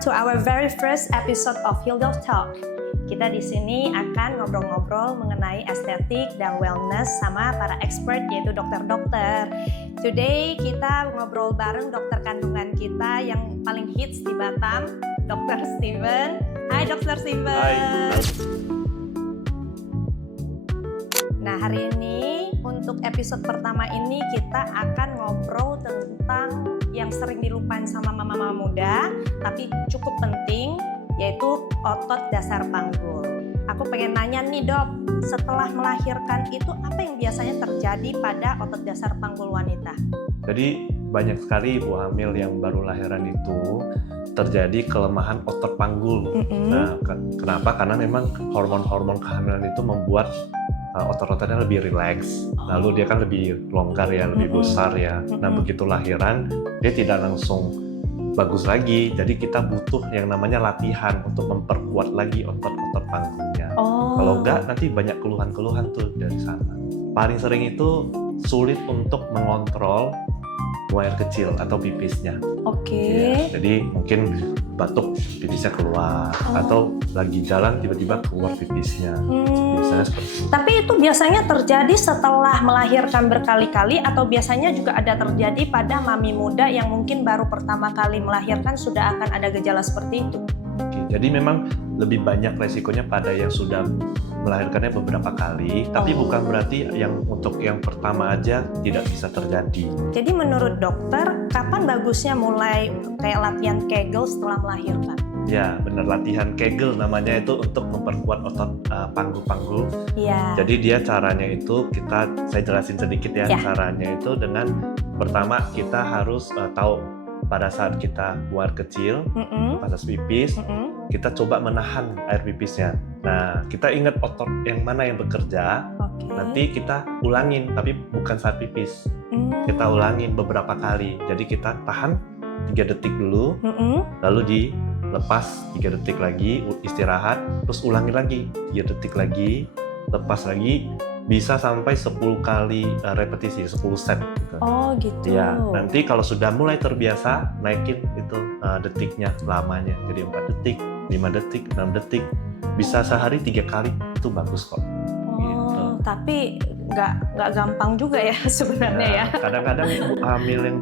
to our very first episode of Hildolf Talk. Kita di sini akan ngobrol-ngobrol mengenai estetik dan wellness sama para expert yaitu dokter-dokter. Today kita ngobrol bareng dokter kandungan kita yang paling hits di Batam, Dr. Steven. Hai Dr. Steven. Hai. Nah, hari ini untuk episode pertama ini kita akan ngobrol tentang yang sering dilupain sama mama-mama muda tapi cukup penting, yaitu otot dasar panggul. Aku pengen nanya nih dok, setelah melahirkan itu apa yang biasanya terjadi pada otot dasar panggul wanita? Jadi banyak sekali ibu hamil yang baru lahiran itu terjadi kelemahan otot panggul. Nah, kenapa? Karena memang hormon-hormon kehamilan itu membuat otot-ototnya lebih rileks, lalu dia kan lebih longgar ya, lebih besar ya. Nah begitu lahiran dia tidak langsung bagus lagi, jadi kita butuh yang namanya latihan untuk memperkuat lagi otot-otot panggulnya. Kalau enggak nanti banyak keluhan-keluhan tuh dari sana. Paling sering itu sulit untuk mengontrol buang air kecil atau pipisnya. Ya, jadi mungkin batuk pipisnya keluar, atau lagi jalan tiba-tiba keluar pipisnya. Biasanya seperti itu. Tapi itu biasanya terjadi setelah melahirkan berkali-kali atau biasanya juga ada terjadi pada mami muda yang mungkin baru pertama kali melahirkan sudah akan ada gejala seperti itu? Jadi memang lebih banyak resikonya pada yang sudah melahirkannya beberapa kali, tapi bukan berarti yang untuk yang pertama aja tidak bisa terjadi. Jadi menurut dokter, kapan bagusnya mulai kayak latihan Kegel setelah melahirkan? Ya, benar, latihan Kegel namanya itu untuk memperkuat otot panggul-panggul. Iya. Jadi dia caranya itu saya jelasin sedikit ya. Caranya itu dengan pertama kita harus tahu pada saat kita buang air kecil, panas pipis, kita coba menahan air pipisnya. Nah, kita ingat otot yang mana yang bekerja, nanti kita ulangin, tapi bukan saat pipis. Kita ulangin beberapa kali. Jadi kita tahan 3 detik dulu, lalu dilepas 3 detik lagi, istirahat, terus ulangi lagi 3 detik lagi, lepas lagi, bisa sampai 10 kali repetisi, 10 set gitu. Oh gitu. Ya, nanti kalau sudah mulai terbiasa, naikin itu detiknya lamanya. Jadi 4 detik, 5 detik, 6 detik. Bisa sehari 3 kali, itu bagus kok. Gitu. Tapi nggak gampang juga ya sebenarnya ya. Kadang-kadang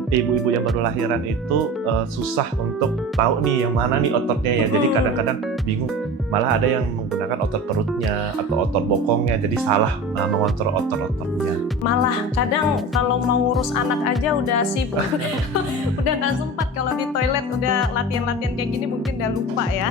ibu-ibu yang baru lahiran itu susah untuk tahu nih yang mana nih ototnya ya. Jadi kadang-kadang bingung. Malah ada yang menggunakan otot perutnya atau otot bokongnya, jadi salah mengontrol otot-ototnya. Malah kadang kalau mau ngurus anak aja udah sibuk, udah nggak sempat. Kalau di toilet udah latihan-latihan kayak gini mungkin udah lupa ya.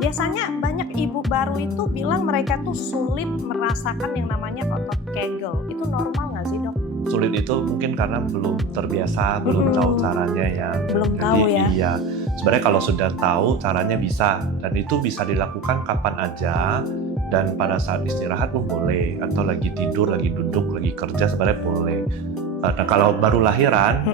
Biasanya banyak ibu baru itu bilang mereka tuh sulit merasakan yang namanya otot Kegel. Itu normal nggak sih dok? Sulit itu mungkin karena belum terbiasa, belum tahu caranya ya. Belum tahu ya. Iya. Sebenarnya kalau sudah tahu caranya bisa, dan itu bisa dilakukan kapan aja, dan pada saat istirahat pun boleh, atau lagi tidur, lagi duduk, lagi kerja sebenarnya boleh. Nah kalau baru lahiran,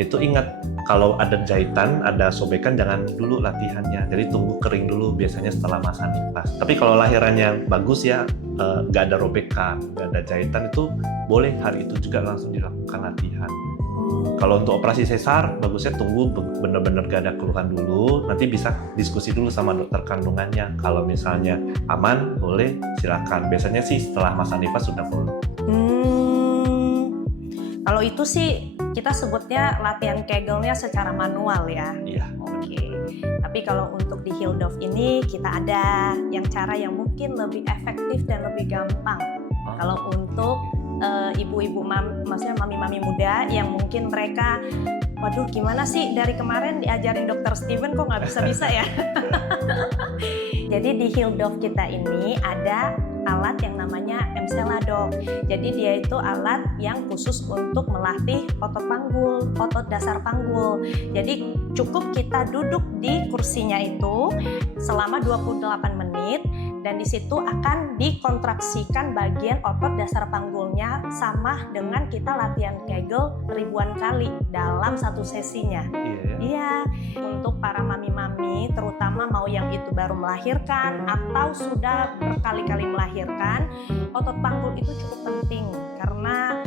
itu ingat kalau ada jahitan, ada sobekan jangan dulu latihannya. Jadi tunggu kering dulu biasanya setelah masa nifas. Tapi kalau lahirannya bagus ya, nggak ada robekan, nggak ada jahitan, itu boleh hari itu juga langsung dilakukan latihan. Kalau untuk operasi sesar, bagusnya tunggu benar-benar gak ada keluhan dulu. Nanti bisa diskusi dulu sama dokter kandungannya. Kalau misalnya aman, boleh silakan. Biasanya sih setelah masa nifas sudah boleh. Kalau itu sih kita sebutnya latihan Kegelnya secara manual ya. Iya. Tapi kalau untuk di Hildolf ini kita ada yang cara yang mungkin lebih efektif dan lebih gampang. Kalau untuk ibu-ibu, maksudnya mami-mami muda yang mungkin mereka, waduh gimana sih dari kemarin diajarin Dr. Steven kok nggak bisa-bisa ya. Jadi di Hildolf kita ini ada alat yang namanya Emcellador. Jadi dia itu alat yang khusus untuk melatih otot panggul, otot dasar panggul. Jadi cukup kita duduk di kursinya itu selama 28 menit, dan di situ akan dikontraksikan bagian otot dasar panggulnya sama dengan kita latihan Kegel ribuan kali dalam satu sesinya. Iya. Untuk para mami-mami, terutama mau yang itu baru melahirkan atau sudah berkali-kali melahirkan, otot panggul itu cukup penting karena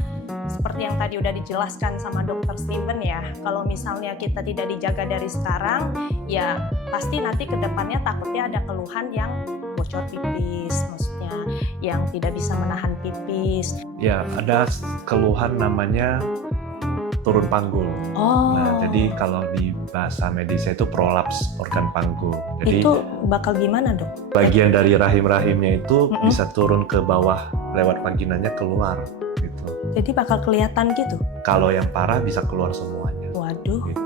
seperti yang tadi udah dijelaskan sama Dokter Steven ya, kalau misalnya kita tidak dijaga dari sekarang, ya pasti nanti ke depannya takutnya ada keluhan yang bocor pipis, maksudnya yang tidak bisa menahan pipis. Ya, ada keluhan namanya turun panggul. Oh. Nah, jadi kalau di bahasa medisnya itu prolaps organ panggul. Jadi itu bakal gimana, Dok? bagian dari rahim-rahimnya itu bisa turun ke bawah lewat vaginanya keluar gitu. Jadi bakal kelihatan gitu? Kalau yang parah bisa keluar semuanya. Waduh. Gitu.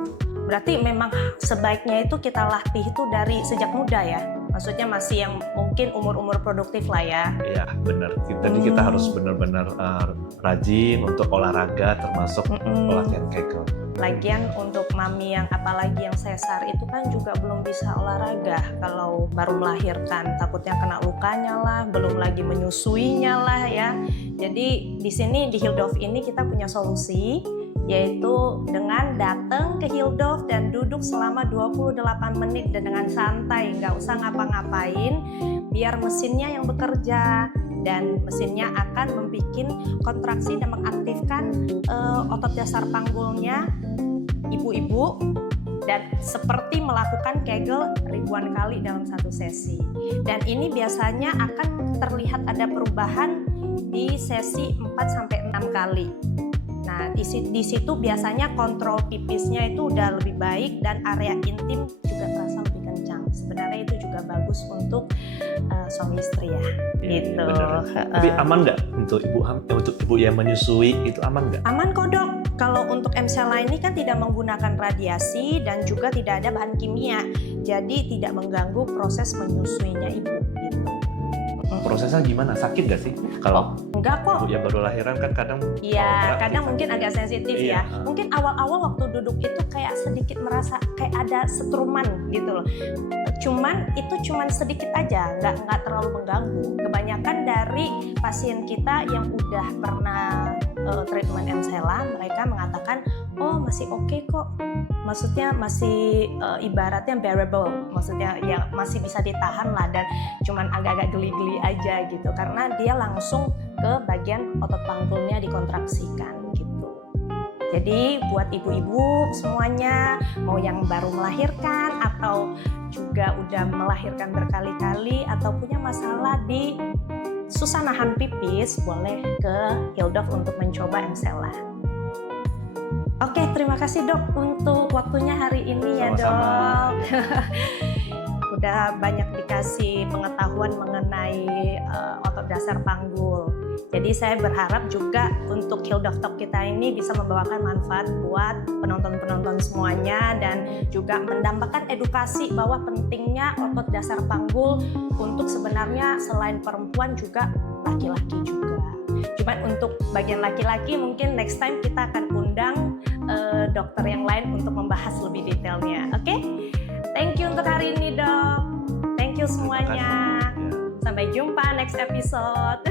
Berarti memang sebaiknya itu kita latih itu dari sejak muda ya? Maksudnya masih yang mungkin umur-umur produktif lah ya? Iya, benar. Jadi kita harus benar-benar rajin untuk olahraga, termasuk latihan Kegel. Lagian untuk mami yang apalagi yang sesar itu kan juga belum bisa olahraga kalau baru melahirkan, takutnya kena lukanya lah, belum lagi menyusuinya lah ya. Jadi di sini di Hildolf ini kita punya solusi, yaitu dengan datang ke Hildolf dan duduk selama 28 menit dan dengan santai, nggak usah ngapa-ngapain, biar mesinnya yang bekerja dan mesinnya akan membuat kontraksi dan mengaktifkan otot dasar panggulnya ibu-ibu dan seperti melakukan Kegel ribuan kali dalam satu sesi. Dan ini biasanya akan terlihat ada perubahan di sesi 4-6 kali. Nah, di situ biasanya kontrol pipisnya itu udah lebih baik dan area intim juga terasa lebih kencang. Sebenarnya itu juga bagus untuk suami istri ya. Gitu. Benar. Tapi aman nggak untuk ibu yang menyusui itu aman nggak? Aman kok, Dok. Kalau untuk Emsella ini kan tidak menggunakan radiasi dan juga tidak ada bahan kimia, jadi tidak mengganggu proses menyusuinya ibu. Gitu. Prosesnya gimana? Sakit nggak sih? Kalau enggak kok. ibu yang baru lahiran kan kadang Iya, kadang mungkin agak sensitif Iya. ya. Mungkin awal-awal waktu duduk itu kayak sedikit merasa kayak ada setruman gitu loh. Cuman itu cuman sedikit aja, nggak terlalu mengganggu. Kebanyakan dari pasien kita yang udah pernah treatment Emsella, mereka mengatakan, oh masih oke kok. Maksudnya masih ibaratnya bearable, maksudnya ya masih bisa ditahan lah dan cuman agak-agak geli-geli aja gitu. Karena dia langsung ke bagian otot panggulnya dikontraksikan gitu. Jadi buat ibu-ibu semuanya, mau yang baru melahirkan atau juga udah melahirkan berkali-kali atau punya masalah di susah nahan pipis, boleh ke Hildolf untuk mencoba Emsella. Oke, terima kasih Dok untuk waktunya hari ini ya Dok. Udah banyak dikasih pengetahuan mengenai otot dasar panggul. Jadi saya berharap juga untuk Hildolf Talk kita ini bisa membawakan manfaat buat penonton-penonton semuanya dan juga mendapatkan edukasi bahwa pentingnya otot dasar panggul untuk sebenarnya selain perempuan juga laki-laki juga. Cuman untuk bagian laki-laki mungkin next time kita akan undang dokter yang lain untuk membahas lebih detailnya. Oke? Thank you untuk hari ini Dok. Thank you semuanya. Sampai jumpa next episode.